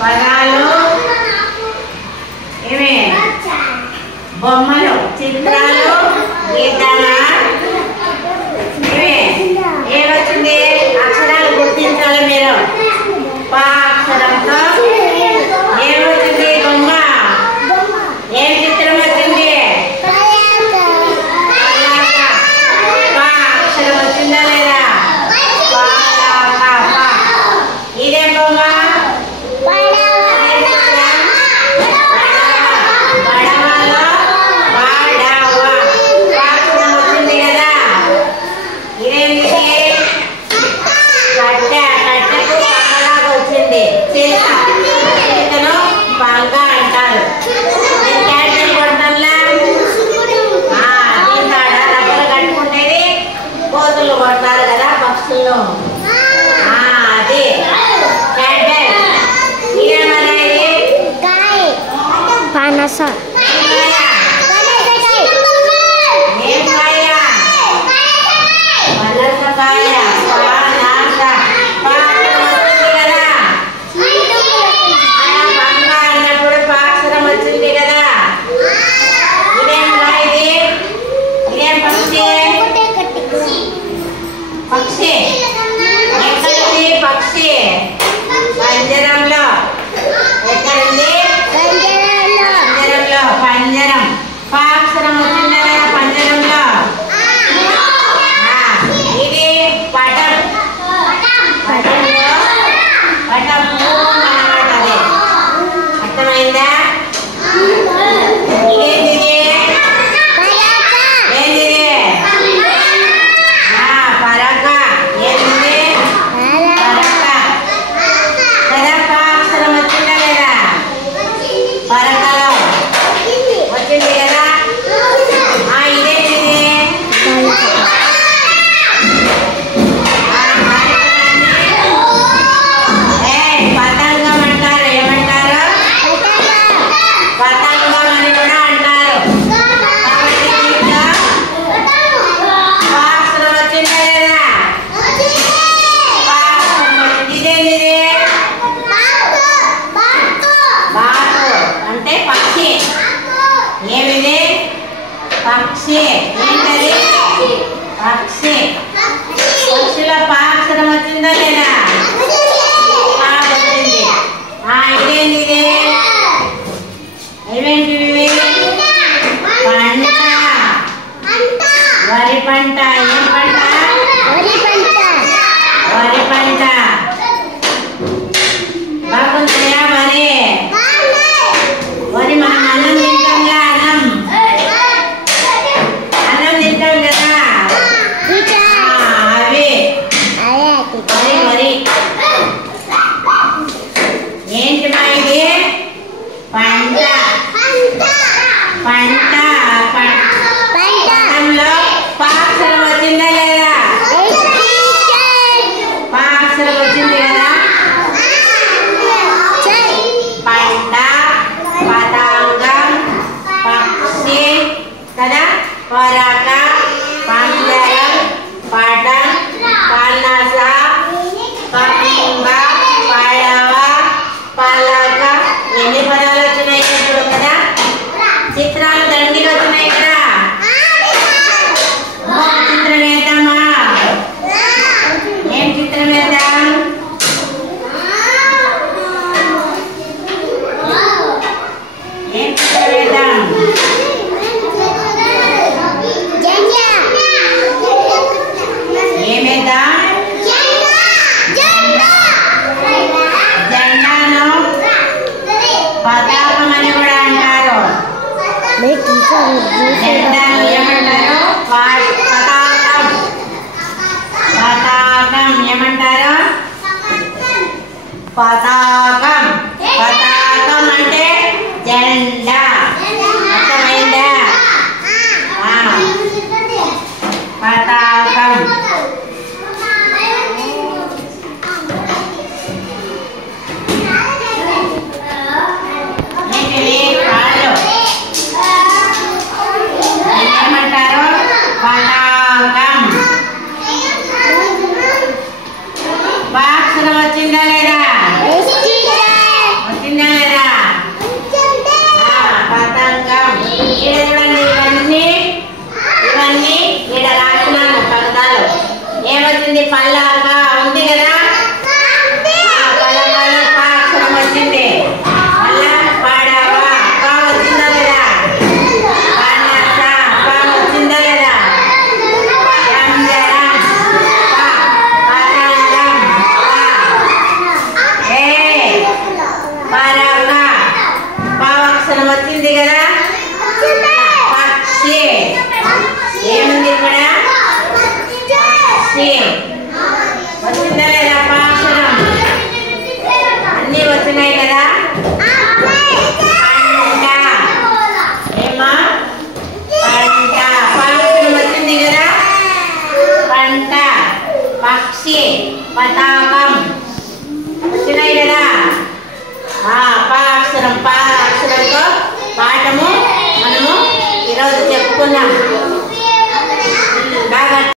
పదాలు ఏమే బొమ్మలు చిత్రాలు గీతన ఏమొచ్చింది అక్షరాలు గుర్తించాలి మీరు పా అక్షరంతో ఏమొచ్చింది బొమ్మ ఏం చిత్రం వచ్చింది పా అక్షరం వచ్చిందా లేదా ఇదేం బొమ్మ Panasa. పక్షి ఎక్కడుంది పక్షి పంజరంలో ఎక్కడుంది పంజరంలో పంజరం పాక్షరం వచ్చిందా పంజరంలో ఇది పటం పటంలో పటం అన్నమాట అది అర్థమైందా ఏంటిది పక్షి ఏంటది పక్షి పక్షిలో పాక్షరం వచ్చిందా లేదా వచ్చింది ఇదేంటి ఇది ఇవేంటివి పంట వరి పంట ఏం పంట వరి పంట బాగుంటాయా వరి వరి మనం అన్నం తింటాంగా అన్నం తింటాం కదా అవి వరి వరి ఏంటి మా ఇది పంట పంట పంటలో పాక్షరం వచ్చిందా లేదా పాక్షరం వచ్చింది కదా పంట పతంగం పక్షి కదా పరక పంజరం పటం పనస పంగ పడవ పలక ఎన్ని పదాలు వచ్చినాయి ఇప్పుడు కదా చిత్రాలు దండిగా వచ్చినాయి కదా చిత్రం వేద్దామా ఏం చిత్రం వేద్దాం ఏం చిత్రం వేద్దాం ఏమేద్దాం జెండాను పతాకం అని కూడా అంటారు జెండాను ఏమంటారు పతాకం పతాకం ఏమంటారు పతాకం పతాకం అంటే జెండా అర్థమైందా పతాకం కాళ్ళు ఏమంటారు పతాకం పాక్షరం వచ్చిందా లేదా పరక. పావక్షరం వచ్చింది కదా. పక్షి. ఏముంది ఇక్కడ? పక్షి. వచ్చిందా లేదా పావక్షరం? అన్నీ వచ్చినాయి కదా. పంట. ఏమా? పంట. పావక్షరం వచ్చింది కదా. పంట, పక్షి, పతాకం వచ్చినాయి కదా. పాక్షరంతో పాఠము మనము ఈరోజు చెప్పుకున్నాం. బాగా